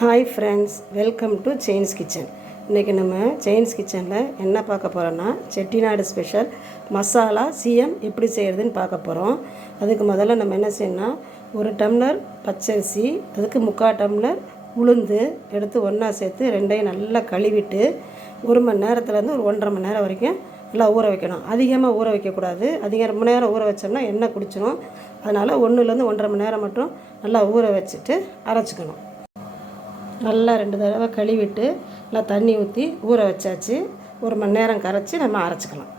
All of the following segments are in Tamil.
ஹாய் ஃப்ரெண்ட்ஸ், வெல்கம் டு செயின்ஸ் கிச்சன். இன்றைக்கி நம்ம செயின்ஸ் கிச்சனில் என்ன பார்க்க போகிறோன்னா, செட்டிநாடு ஸ்பெஷல் மசாலா சிஎம் எப்படி செய்கிறதுன்னு பார்க்க போகிறோம். அதுக்கு முதல்ல நம்ம என்ன செய்யணும்னா, 1 டம்ளர் பச்சரிசி, அதுக்கு 3/4 டம்ளர் உளுந்து எடுத்து ஒன்றா சேர்த்து ரெண்டையும் நல்லா கழுவிட்டு 1 மணி நேரத்துலேருந்து ஒரு 1.5 மணி நேரம் வரைக்கும் நல்லா ஊற வைக்கணும். அதிகமாக ஊற வைக்கக்கூடாது. ரொம்ப நேரம் ஊற வச்சோம்னா எண்ணெய் குடிச்சிடும். அதனால் 1லேருந்து 1.5 மணி நேரம் மட்டும் நல்லா ஊற வச்சுட்டு அரைச்சிக்கணும். நல்லா 2 தடவை கழுவிட்டு நல்லா தண்ணி ஊற்றி ஊற வச்சாச்சு. 1 மணி நேரம் கரைச்சி நம்ம அரைச்சிக்கலாம்.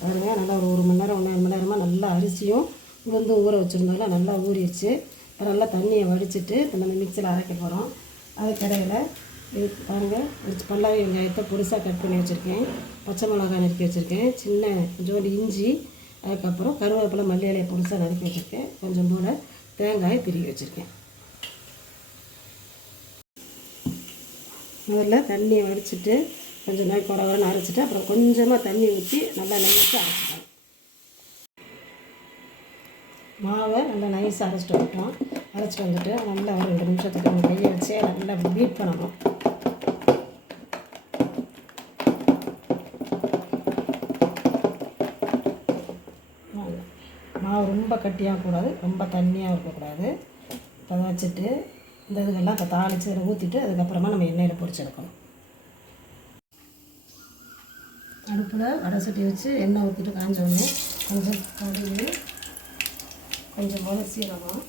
பாருங்க, நல்லா ஒரு 1 மணி நேரம் 1.5 மணி நேரமாக நல்லா அரிசியும் உளுந்தும் ஊற வச்சுருந்தாலும் நல்லா ஊறிடுச்சு. நல்லா தண்ணியை வடிச்சிட்டு நம்ம மிக்சியில் அரைக்க போகிறோம். அதுக்கடையில் இது பாருங்கள், ஒரு பல்லாரி வெங்காயத்தை பொடிசாக கட் பண்ணி வச்சுருக்கேன். பச்சை மிளகாய் நறுக்கி வச்சுருக்கேன். சின்ன கொஞ்சோண்டு இஞ்சி, அதுக்கப்புறம் கருவேப்பிலை மல்லி இலையை பொடிசாக நறுக்கி வச்சுருக்கேன். கொஞ்சம் போல் தேங்காய் திருவி வச்சுருக்கேன். முதல்ல தண்ணியை வடிச்சிட்டு கொஞ்சம் நாள் குடவரன்னு அரைச்சிட்டு அப்புறம் கொஞ்சமாக தண்ணி ஊற்றி நல்லா நைஸாக அரைச்சிட்டோம். மாவை நல்லா நைஸாக அரைச்சிட்டு வந்துட்டோம். அரைச்சிட்டு வந்துட்டு நல்லா ஒரு 2 நிமிஷத்துக்கு நம்ம கையை வச்சு நல்லா பீட் பண்ணணும். மாவு ரொம்ப கட்டியாகக்கூடாது, ரொம்ப தண்ணியாக இருக்கக்கூடாது. அதை வச்சுட்டு இந்த இதுக்கெல்லாம் இப்போ தாளித்து அதில் ஊற்றிட்டு அதுக்கப்புறமா நம்ம எண்ணெயில் பொரிச்செடுக்கணும். அடுப்பில் வடை சட்டி வச்சு எண்ணெய் ஊற்றிட்டு காஞ்ச உடனே கொஞ்சம் கடுகு, கொஞ்சம் போல் சீரகம்,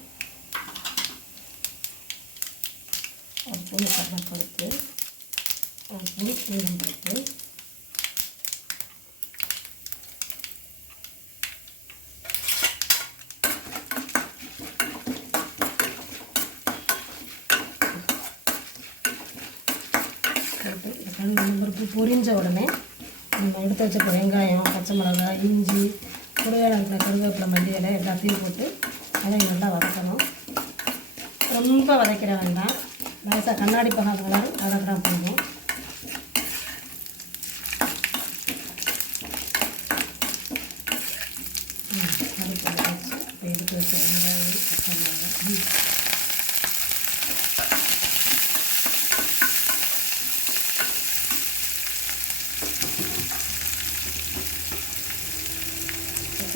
ஒரு ஸ்பூன் கடலைப்பருப்பு, ஒரு ஸ்பூன் சீரகப்பருப்பு, பருப்பு பொரிஞ்ச உடனே நம்ம எடுத்து வச்ச வெங்காயம், பச்சை மிளகாய், இஞ்சி, குறையாக இருக்கிற கருவேப்பிலை மல்லி இலை எல்லாத்தையும் போட்டு அதை நல்லா வதக்கணும். ரொம்ப வதக்கிட வேண்டாம், லேசாக கண்ணாடி பகாதவங்களால் வதக்கினா போதும். அடுப்பில் வச்சு இப்போ எடுத்து வச்ச வெங்காயம், பச்சை மிளகாய்,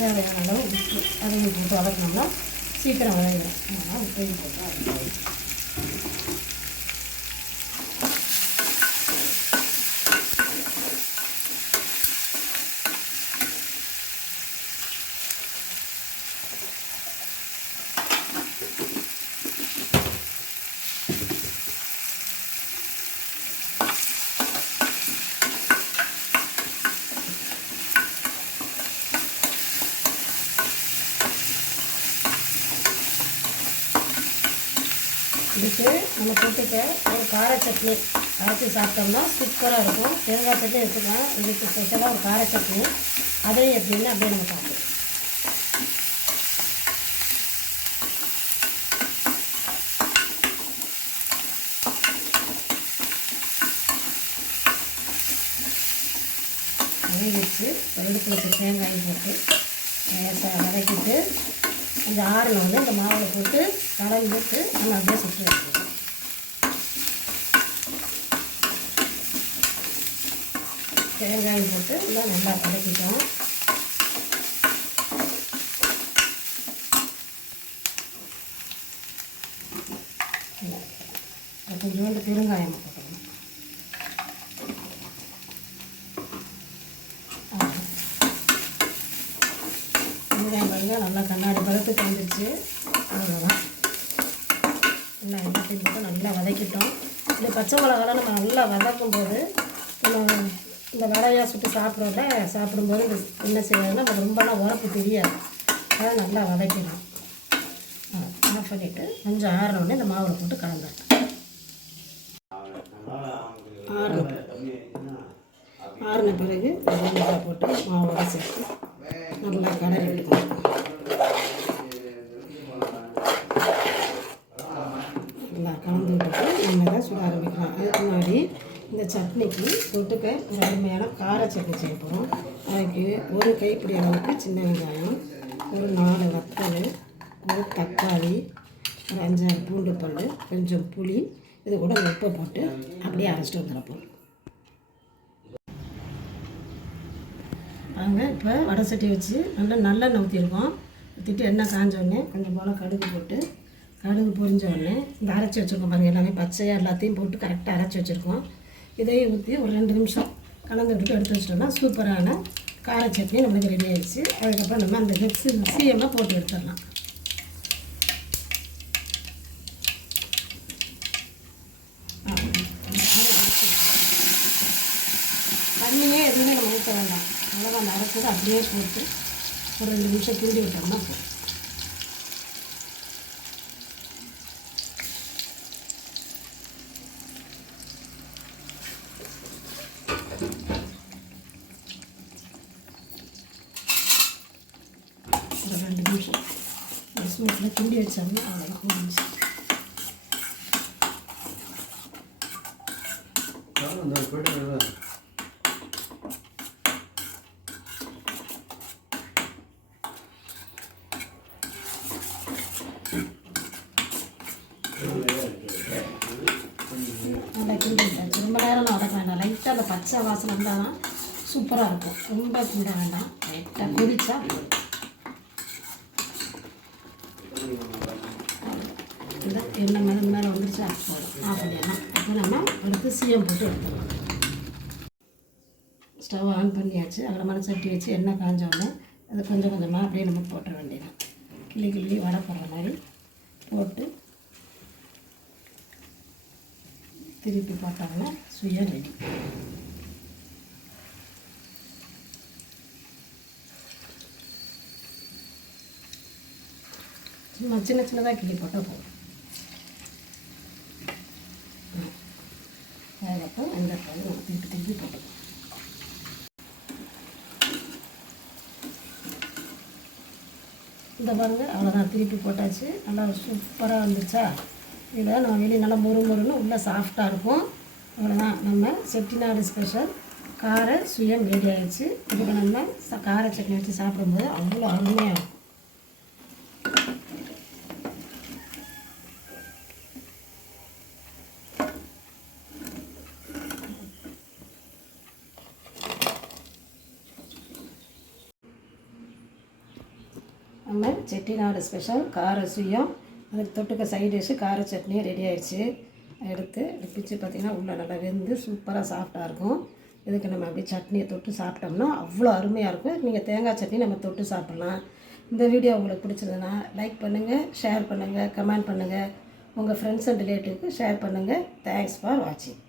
தேவையான அளவு உப்பு அதையும் போட்டு வதக்கினோம்னா சீக்கிரம் வதங்கிடும். அதனால் உப்பையும் போட்டு வதக்கணும். இதுக்கு நம்ம தொட்டுக்க ஒரு கார சட்னி அரைச்சி சாப்பிட்டோம்னா சூப்பராக இருக்கும். தேங்காய் சட்னி எடுத்துக்கலாம். இதுக்கு ஸ்பெஷலாக ஒரு கார சட்னி, அதையும் எப்படின்னு அப்படியே நம்ம சாப்பிடுவோம். வச்சு எடுத்து வச்சு தேங்காயை போட்டு வதக்கிட்டு கொஞ்சம் ஆறில் வந்து இந்த மாவில் போட்டு கலந்து போட்டு நம்ம அப்படியே சுற்றி வச்சுக்கணும். தேங்காயும் போட்டு எல்லாம் நல்லா வதக்கிட்டோம். கொஞ்சோண்டு பெருங்காயம் போட்டுக்கணும். நல்லா கண்ணாடி பதத்துக்கு வந்துடுச்சு. அவ்வளோதான், நல்லா எல்லாத்தையும் போட்டு நல்லா வதக்கிட்டோம். இந்த பச்சை மிளகாலாம் நம்ம நல்லா வதக்கும் போது நம்ம இந்த வடையாக சுட்டு சாப்பிடும்போது என்ன செய்யறதுன்னா நம்ம ரொம்பலாம் உரப்பு தெரியாது. அதை நல்லா வதக்கிடணும். ஆஃப் பண்ணிவிட்டு கொஞ்சம் ஆறினோடனே இந்த மாவில் போட்டு கலந்துடணும். ஆறின பிறகு வெங்காயம் போட்டு மாவோட சேர்த்து நல்லா கலரி விட்டுக்கணும். நல்லா கலந்து விட்டுட்டு நம்ம தான் சுட ஆரம்பிக்கலாம். அதுக்கு முன்னாடி இந்த சட்னிக்கு தொட்டுக்க ஒரு அருமையான கார சட்னி செய்ய போகிறோம். அதுக்கு ஒரு கைப்பிடி அளவுக்கு சின்ன வெங்காயம், ஒரு 4 வத்தல், ஒரு தக்காளி, ஒரு 5-6 பூண்டு பல், கொஞ்சம் புளி, இது கூட உப்பை போட்டு அப்படியே அரைச்சிட்டு வந்துடப்போம். அவங்க இப்போ வடை சட்டி வச்சு நல்லெண்ணெய் ஊற்றிருக்கோம். ஊற்றிட்டு எண்ணெய் காஞ்சோடனே கொஞ்சம் போல் கடுகு போட்டு, கடுகு பொரிஞ்ச உடனே இந்த அரைச்சி வச்சுருக்கோம் பாருங்கள், எல்லாமே பச்சையாக எல்லாத்தையும் போட்டு கரெக்டாக அரைச்சி வச்சுருக்கோம். இதையும் ஊற்றி ஒரு 2 நிமிஷம் கலந்து விட்டுட்டு எடுத்து வச்சிட்டோம்னா சூப்பரான கார சட்னி நம்மளுக்கு ரெடி ஆகிடுச்சு. அதுக்கப்புறம் நம்ம அந்த சீயமாக போட்டு எடுத்துடலாம். தண்ணியே எதுவுமே நம்ம ஊற்ற வேண்டாம். அவ்வளோதான், அந்த அரைச்சதை அப்படியே போட்டு ஒரு 2 நிமிஷம் கிண்டி விட்டோம்னா போதும். ஒரு 2 நிமிஷம் ஒரு சூட்டில் கிண்டி வச்சோம்னா அவ்வளோதான் முடிஞ்சு. நல்லா கிண்டி விட்டாச்சு. ரொம்ப நேரம் வதக்க வேண்டாம். லைட்டாக அந்த பச்சை வாசனை இருந்தால் தான் சூப்பராக இருக்கும். ரொம்ப கிண்ட வேண்டாம், லைட்டாக கொதிச்சா இந்த எண்ணெய் மேலே வந்துருச்சு. போதும் ஆஃப் பண்ணிடலாம். அப்போ நம்ம அடுத்து சீயம் போட்டு எடுத்துடலாம். ஸ்டவ் ஆன் பண்ணியாச்சு. அகலமான சட்டி வச்சு எண்ணெய் காஞ்சோடனே அது கொஞ்சம் கொஞ்சமாக அப்படியே நம்ம போட்டுற வேண்டியதான். கிள்ளி வடை போடுற மாதிரி போட்டு திருப்பி போட்டாங்கன்னா சுயம் ரெடி. சும்மா சின்னதாக கிள்ளி போட்டால் போதும். அதுக்கப்புறம் இந்த பழம் நம்ம திருப்பி போட்டுக்கலாம். இந்த பாருங்க, அவ்வளோதான், திருப்பி போட்டாச்சு. நல்லா சூப்பராக வந்துருச்சா? இதில் நம்ம வெளியே நல்லா முறுமுறுன்னு உள்ளே சாஃப்டாக இருக்கும். அவ்வளோதான், நம்ம செட்டிநாடு ஸ்பெஷல் கார சுயம் ரெடி ஆகிடுச்சு. இதுக்கு நம்ம கார சட்னி வச்சு சாப்பிடும்போது அவ்வளோ அருமையாக இருக்கும். நம்ம செட்டிநாடு ஸ்பெஷல் கார சுயம், அதுக்கு தொட்டுக்க சைட் டிஷ்ஷு கார சட்னி ரெடி ஆகிடுச்சு. எடுத்து பிச்சு பார்த்திங்கன்னா உள்ளே நல்லா வெந்து சூப்பராக சாஃப்டாக இருக்கும். இதுக்கு நம்ம அப்படியே சட்னியை தொட்டு சாப்பிட்டோம்னா அவ்வளோ அருமையாக இருக்கும். நீங்கள் தேங்காய் சட்னி நம்ம தொட்டு சாப்பிட்லாம். இந்த வீடியோ உங்களுக்கு பிடிச்சதுன்னா லைக் பண்ணுங்கள், ஷேர் பண்ணுங்கள், கமெண்ட் பண்ணுங்கள், உங்கள் ஃப்ரெண்ட்ஸ் அண்ட் ரிலேட்டிவ்க்கு ஷேர் பண்ணுங்கள். தேங்க்ஸ் ஃபார் வாட்சிங்.